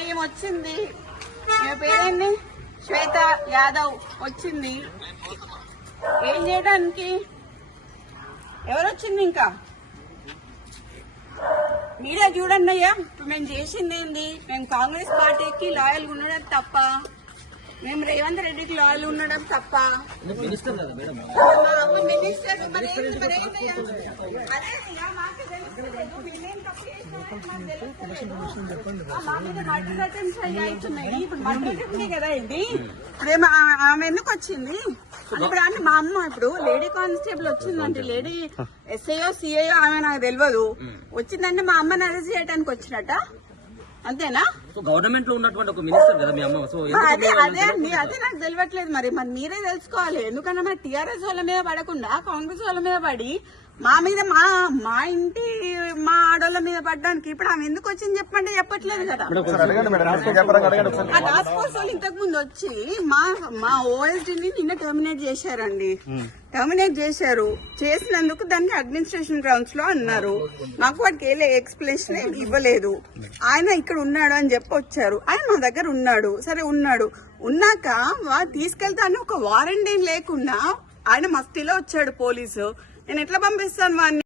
ఈమె వచ్చింది, ఈమె పేరేంటి, శ్వేత యాదవ్ వచ్చింది. ఏం చేయడానికి? ఎవరొచ్చింది? ఇంకా మీరే చూడండి అయ్యా. ఇప్పుడు మేము చేసింది ఏంది? మేము కాంగ్రెస్ పార్టీకి లాయల్ ఉండడం తప్ప, మేము రేవంత్ రెడ్డికి లాయల్ ఉండడం తప్ప. మినిస్టర్ కదా ఇది. ఇప్పుడు ఆమె ఎందుకు వచ్చింది? ఇప్పుడు అంటే మా అమ్మ ఇప్పుడు లేడీ కానిస్టేబుల్ వచ్చిందంటే, లేడీ ఎస్ఐఓ సిఐఓ ఆమె నాకు తెలియదు, వచ్చిందంటే మా అమ్మని అరెస్ట్ చేయడానికి వచ్చినట్ట, అంతేనా? గవర్నమెంట్ లో ఉన్నటువంటి ఒక మినిస్టర్ కదా మీ అమ్మ. అదే అండి, అదే నాకు తెలియట్లేదు. మరి మీరే తెలుసుకోవాలి. ఎందుకంటే మరి టీఆర్ఎస్ వాళ్ళ మీద పడకుండా కాంగ్రెస్ వాళ్ళ మీద పడి మా మీద మా ఇంటి మా ఆడోళ్ళ మీద పడ్డానికి ఇప్పుడు ఆమె ఎందుకు వచ్చింది చెప్పంటే చెప్పట్లేదు కదా. ఆ టాస్క్ ఫోర్స్ వాళ్ళు ఇంతకు ముందు వచ్చి మా ఓఎస్డీని నిన్న టర్మినేట్ చేశారండి. టర్మినేట్ చేశారు. చేసినందుకు దానికి అడ్మినిస్ట్రేషన్ గ్రౌండ్స్ లో అన్నారు. మాకు వాటికి ఏ ఎక్స్ప్లెనేషన్ ఇవ్వలేదు. ఆయన ఇక్కడ ఉన్నాడు అని చెప్పి వచ్చారు. ఆయన మా దగ్గర ఉన్నాడు. సరే ఉన్నాక తీసుకెళ్తాను ఒక వారెంట్ ఏం లేకుండా ఆయన మస్తిలో వచ్చాడు పోలీసు. నేను ఎట్లా పంపిస్తాను వాడిని?